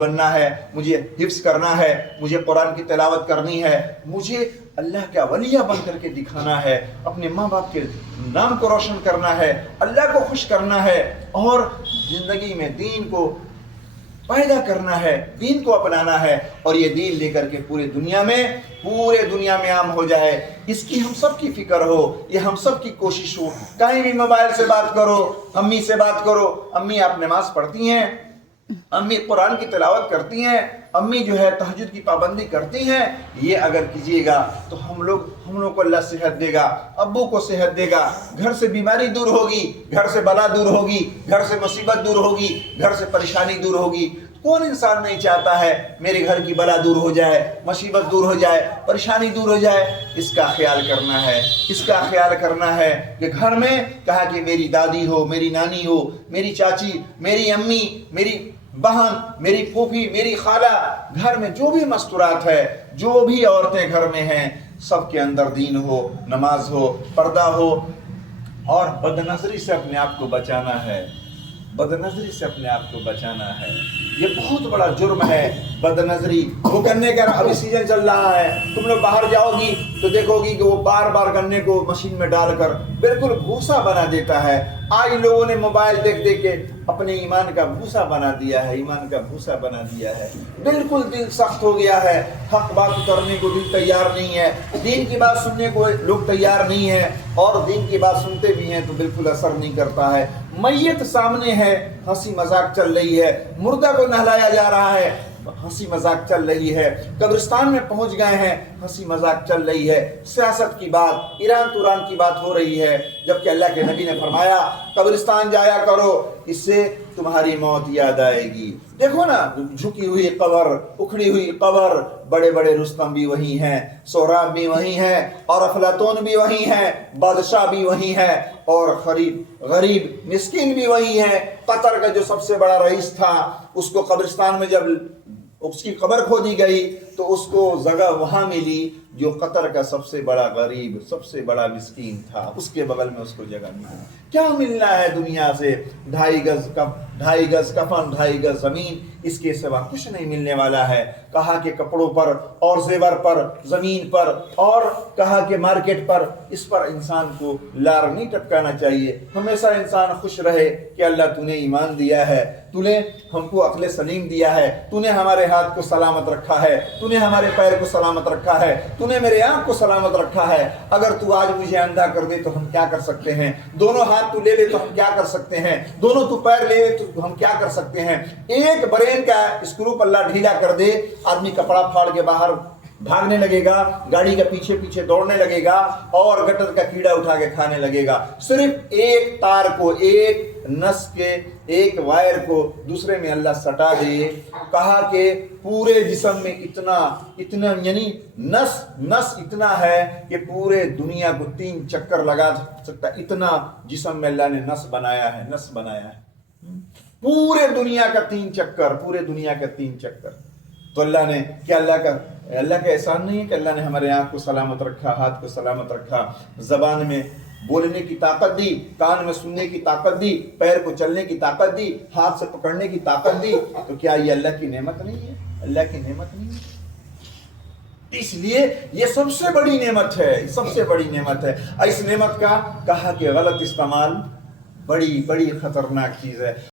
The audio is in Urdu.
بننا ہے، مجھے حفظ کرنا ہے، مجھے قرآن کی تلاوت کرنی ہے، مجھے اللہ کا ولیہ بن کر کے دکھانا ہے، اپنے ماں باپ کے نام کو روشن کرنا ہے، اللہ کو خوش کرنا ہے، اور زندگی میں دین کو پیدا کرنا ہے، دین کو اپنانا ہے، اور یہ دین لے کر کے پورے دنیا میں عام ہو جائے۔ اس کی ہم سب کی فکر ہو، یہ ہم سب کی کوشش ہو۔ کہیں بھی موبائل سے بات کرو، امی سے بات کرو، امی آپ نماز پڑھتی ہیں، امی قرآن کی تلاوت کرتی ہیں، امی جو ہے تہجد کی پابندی کرتی ہیں، یہ اگر کیجیے گا تو ہم لوگ کو اللہ صحت دے گا، ابو کو صحت دے گا، گھر سے بیماری دور ہوگی، گھر سے بلا دور ہوگی، گھر سے مصیبت دور ہوگی، گھر سے پریشانی دور ہوگی۔ کون انسان نہیں چاہتا ہے میرے گھر کی بلا دور ہو جائے، مصیبت دور ہو جائے، پریشانی دور ہو جائے؟ اس کا خیال کرنا ہے، اس کا خیال کرنا ہے کہ گھر میں کہا کہ میری دادی ہو، میری نانی ہو، میری چاچی، میری امی، میری بہن، میری پھوپھی، میری خالہ، گھر میں جو بھی مستورات ہے، جو بھی عورتیں گھر میں ہیں، سب کے اندر دین ہو، نماز ہو، پردہ ہو، اور بد نظری سے اپنے آپ کو بچانا ہے، بد نظری سے اپنے آپ کو بچانا ہے۔ یہ بہت بڑا جرم ہے بد نظری۔ وہ گنے کا ابھی سیزن چل رہا ہے، تم لوگ باہر جاؤ گی تو دیکھو گی کہ وہ بار بار گنے کو مشین میں ڈال کر بالکل بھوسا بنا دیتا ہے۔ آج لوگوں نے موبائل دیکھ دیکھ کے اپنے ایمان کا بھوسا بنا دیا ہے، ایمان کا بھوسا بنا دیا ہے، بالکل دل سخت ہو گیا ہے، حق بات کرنے کو دل تیار نہیں ہے، دین کی بات سننے کو لوگ تیار نہیں ہے، اور دین کی بات سنتے بھی ہیں تو بالکل اثر نہیں کرتا ہے۔ میت سامنے ہے، ہنسی مذاق چل رہی ہے، مردہ کو نہلایا جا رہا ہے، ہنسی مذاق چل رہی ہے، قبرستان میں پہنچ گئے ہیں، ہنسی مذاق چل رہی ہے، سیاست کی بات، ایران توران کی بات ہو رہی ہے، جبکہ اللہ کے نبی نے فرمایا قبرستان جایا کرو، اس سے تمہاری موت یاد آئے گی۔ دیکھو نا، جھکی ہوئی قبر، اکھڑی ہوئی قبر، بڑے بڑے رستم بھی وہی ہیں، سہراب بھی وہی ہیں، اور افلاطون بھی وہی ہیں، بادشاہ بھی وہی ہیں، اور غریب مسکین بھی وہی ہیں۔ قطر کا جو سب سے بڑا رئیس تھا، اس کو قبرستان میں جب اس کی قبر کھودی گئی تو اس کو جگہ وہاں ملی جو قطر کا سب سے بڑا غریب، سب سے بڑا مسکین تھا، اس کے بغل میں اس کو جگہ ملی۔ کیا ملنا ہے دنیا سے؟ 2.5 گز کفن، 2.5 گز زمین، اس کے سوا کچھ نہیں ملنے والا ہے۔ کہا کہ کپڑوں پر اور زیور پر، زمین پر، اور کہا کہ مارکیٹ پر، اس پر انسان کو لار نہیں ٹپکانا چاہیے۔ ہمیشہ انسان خوش رہے کہ اللہ تو نے ایمان دیا ہے، تو نے ہم کو عقل سلیم دیا ہے، تو نے ہمارے ہاتھ کو سلامت رکھا ہے، تو نے ہمارے پیر کو سلامت رکھا ہے، تو نے میرے آنکھ کو سلامت رکھا ہے۔ اگر تو آج مجھے اندھا کر دے تو ہم کیا کر سکتے ہیں؟ دونوں ہاتھ تو لے لے تو ہم کیا کر سکتے ہیں؟ دونوں تو پیر لے لے تو ہم کیا کر سکتے ہیں؟ ایک برین کا اسکرو اللہ ڈھیلا کر دے، آدمی کپڑا پھاڑ کے باہر بھاگنے لگے گا، گاڑی کے پیچھے پیچھے دوڑنے لگے گا، اور گٹر کا کیڑا اٹھا کے کھانے لگے گا۔ صرف ایک تار کو، ایک نس کے ایک وائر کو دوسرے میں اللہ سٹا دے۔ کہا کہ پورے جسم میں اتنا یعنی نس اتنا ہے کہ پورے دنیا کو 3 چکر لگا سکتا، اتنا جسم میں اللہ نے نس بنایا ہے، پورے دنیا کا 3 چکر، پورے دنیا کا 3 چکر۔ تو اللہ نے کیا، اللہ کا احسان نہیں ہے کہ اللہ نے ہمارے آنکھ کو سلامت رکھا، ہاتھ کو سلامت رکھا، زبان میں بولنے کی طاقت دی، کان میں سننے کی طاقت دی، پیر کو چلنے کی طاقت دی، ہاتھ سے پکڑنے کی طاقت دی؟ تو کیا یہ اللہ کی نعمت نہیں ہے؟ اللہ کی نعمت نہیں ہے؟ اس لیے یہ سب سے بڑی نعمت ہے، سب سے بڑی نعمت ہے۔ اس نعمت کا کہا کہ غلط استعمال بڑی خطرناک چیز ہے۔